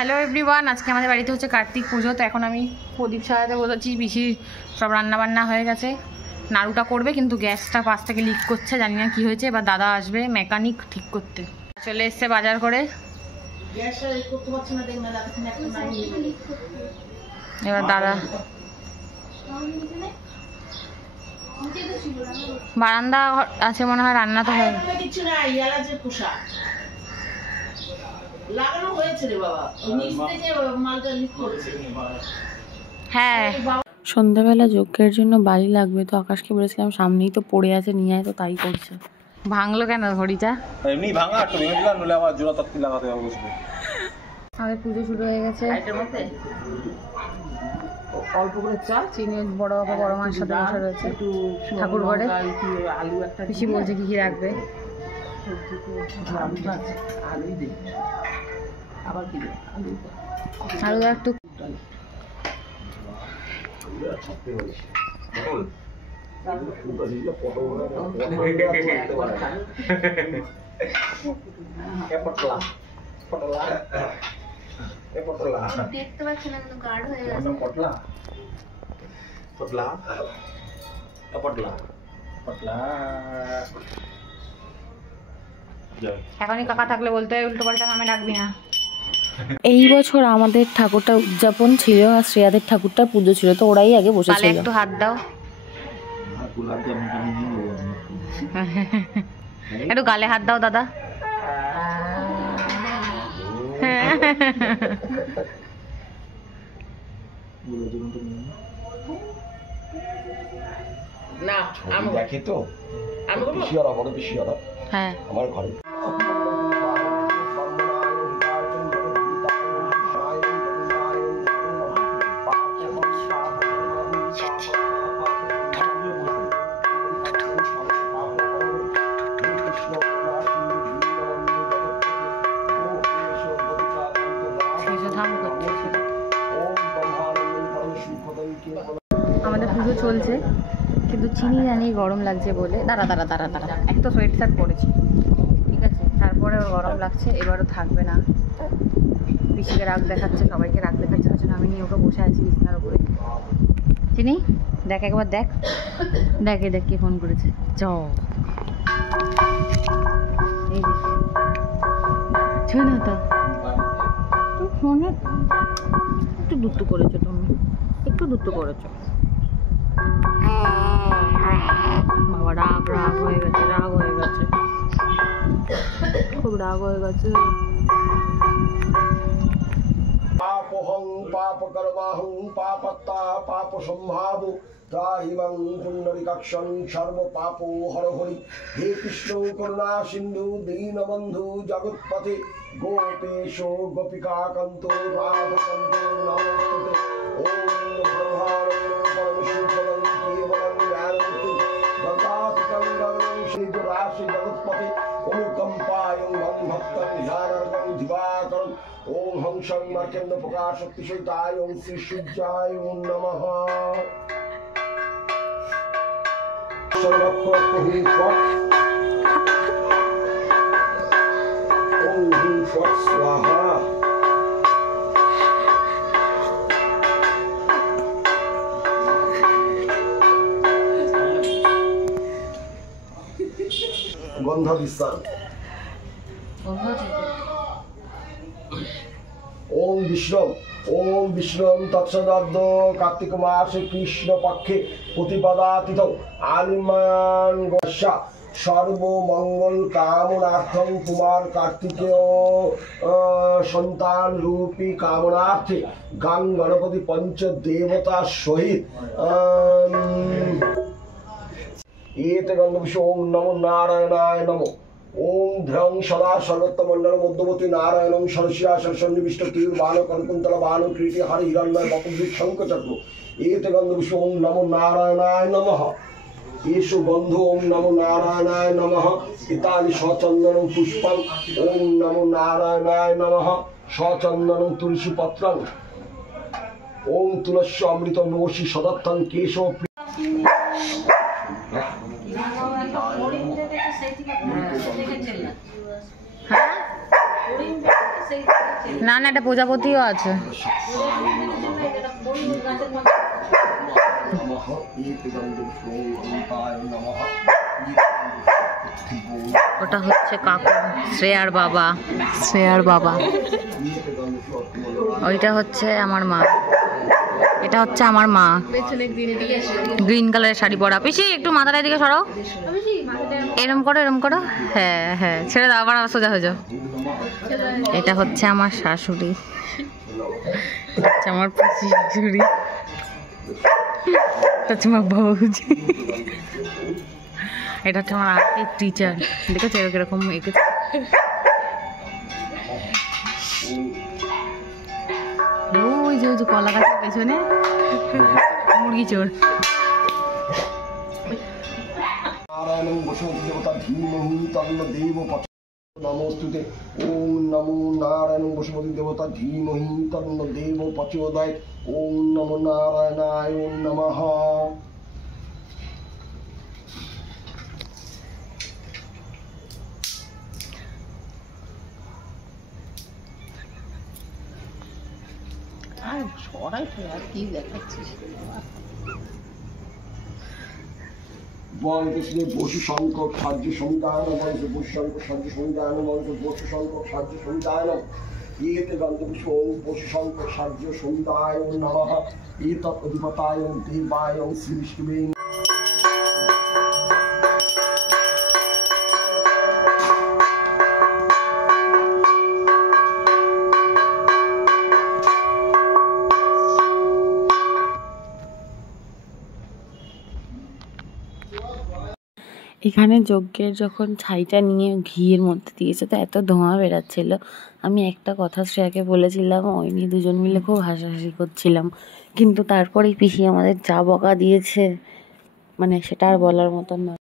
Hello everyone, আজকে আমাদের বাড়িতে হচ্ছে কার্তিক পুজো। তো এখন আমি প্রদীপ সাজাতে বসেছি। পিসি সব রান্নাবান্না হয়ে গেছে, নাড়ুটা করবে, কিন্তু গ্যাসটা পাশ থেকে লিক করছে, জানি না কী হয়েছে। এবার দাদা আসবে মেকানিক ঠিক করতে, চলে এসছে বাজার করে। এবার দাদা বারান্দা আছে মনে হয়, রান্না তো হয় হ্যাঁ। সন্ধ্যাবেলা যজ্ঞের জন্য বালি লাগবে, তো আকাশকে বলেছিলাম সামনেই তো পড়ে আছে, নিয়ে আয়, তো তাই করছে। ভাঙলো কেন ঘড়িটা? এমনি ভাঙা, একটু ভেঙে দিলাম, নলে আবার জোড়া তাত্তি লাগাতে হবে বুঝবে। আমাদের পুজো শুরু হয়ে গেছে। অল্প করে চা, চিনি, বড় বাবা বড় মায়ের সাথে বসে রয়েছে ঠাকুর ঘরে। পিসি বলছে কি কি রাখবে। আলু একটু দেখতে পাচ্ছি না, কিন্তু গাঢ় হয়ে গেছে। এখনই কাকা থাকলে বলতে হয় উল্টো পাল্টা নামে ডাকবি না। এই বছর আমাদের ঠাকুরটা উদযাপন ছিল আর শ্রেয়াদের ঠাকুরটা পুজো ছিল, তো ওরাই আগে বসেছিল। একটু হাত দাও, একটু গালে হাত দাও দাদা। না আমি দেখি তো, আমি পিসিয়ারা বড় পিসিয়ারা হ্যাঁ আমার ঘরে। আমাদের পুজো চলছে, কিন্তু চিনি জানি গরম লাগছে বলে দাঁড়া দাঁড়া দাঁড়া দাঁড়া এক তো সোয়েট শার্ট পরেছি, ঠিক আছে, তারপরে গরম লাগছে, এবারও থাকবে না। পিসিকে রাগ দেখাচ্ছে, সবাইকে রাগ দেখাচ্ছে, ওই জন্য আমি নিয়ে ওকে বসে আছি বিছানার উপরে। চিনি দেখ, একবার দেখ, দেখে দেখ কে ফোন করেছে। চ এই দেখ না তো ফোনে একটু দুত্তু করেছো, তুমি একটু দুত্তু করেছো। বাবা রাগ রাগ হয়ে গেছে, রাগ হয়ে গেছে, খুব রাগ হয়ে গেছে। পাপহং পাপকর্মাহং পাপত্তা পাপ সম্ভাব ত্রাহিমাং পুণ্ডরিকাক্ষং সর্ব পাপ হরহরি। হে কৃষ্ণ করুণা সিন্ধু দীনবন্ধু জগৎপথে গোপেশ গোপিকা কান্ত রাধকান্ত নমস্তুতে। ওম ব্রহ্মাণং পরমশুভং কেবলং জ্ঞানমূর্তি দত্তাত্মকং গগনং শ্রীজরাশি জগৎপথে অনুকম্পায়ং মম ভক্তং ধ্যানার্ঘং দিবাকরং। ওম হংসং মার্কেন্দ্র প্রকাশ শক্তি সহিতায় ওম শ্রী সূর্যায় ওম নমঃ। ওম হুম ফট স্বাহা। গন্ধ বিশ্রাম। ওম বিষ্ণু ওম বিষ্ণু তৎসদাব্দ কার্তিক মাসে কৃষ্ণ পক্ষে প্রতিপদাতীত আলিমান গোস্বা সর্বমঙ্গল কামনার্থং তোমার কার্তিকেয় সন্তান রূপী কামনার্থে গাং গণপতি পঞ্চ দেবতার সহিত এতে গন্ধবিষ। ওম নমো নারায়ণায় নমঃ। ওম ধ্রং সদা সর্বত্র মণ্ডল মধ্যবর্তী নারায়ণং সরসিয়া সরসন্নিবিষ্ট তীর বান করকুন্তল বান কৃতি হরি হিরণ্ময় বপুদ্ভিক শঙ্খচক্র এতে গন্ধবিষ। ওম নমো নারায়ণায় নমঃ। এষু গন্ধ। ওম নমো নারায়ণায় নমঃ। ইতানি সচন্দনং পুষ্পং। ওম নমো নারায়ণায় নমঃ। সচন্দনং তুলসী পত্রং। ওম তুলস্য অমৃত নমসি সদত্তং কেশব। না না, এটা প্রজাপতিও আছে। ওটা হচ্ছে কাকু, শ্রেয়ার বাবা, শ্রেয়ার বাবা। ওইটা হচ্ছে আমার মা, এটা হচ্ছে আমার মা। গ্রিন কালারের শাড়ি পরা। পিসি একটু মাথাটা এদিকে সরাও, এরম করো এরম করো। হ্যাঁ হ্যাঁ, ছেড়ে দাও, আবার সোজা হয়ে যাও। এটা হচ্ছে আমার শাশুড়ি, এটা হচ্ছে আমার পিসি শাশুড়ি, এটা হচ্ছে আমার বাবুজি, এটা হচ্ছে আমার আর্টের টিচার। দেখেছো এরকম এঁকেছে। ওই যে কলা গাছের পেছনে মুরগি চোর। নারায়ণং বসুমতী দেবতা ধীমহি তন্ন দেব নমস্তুতে। ওম নমো নারায়ণং বসুমতী দেবতা ধীমহি তন্ন দেব প্রচোদয়াৎ। ওম নমো নারায়ণায় নমঃ। বঙ্গশ্রী বসু সংখ্যক সাহায্য সমিতায়ন বংশ বসু সংখ্যক সাহায্য সমিতায়ন বংশ বসু সংখ্যক সাহায্য সমিতায়ন। এতে গন্ধপুষ্প ওম বসু সংখ্যক সাহায্য সমিতায় নমঃ। এতৎ অধিপতায় দেবায় শ্রী বিষ্ণুবে। এখানে যজ্ঞের যখন ছাইটা নিয়ে ঘিয়ের মধ্যে দিয়েছে তো এত ধোঁয়া বেরাচ্ছিল, আমি একটা কথা শ্রেয়াকে বলেছিলাম, ওই নিয়ে দুজন মিলে খুব হাসাহাসি করছিলাম। কিন্তু তারপরেই পিসি আমাদের যা বকা দিয়েছে, মানে সেটা আর বলার মতন নয়।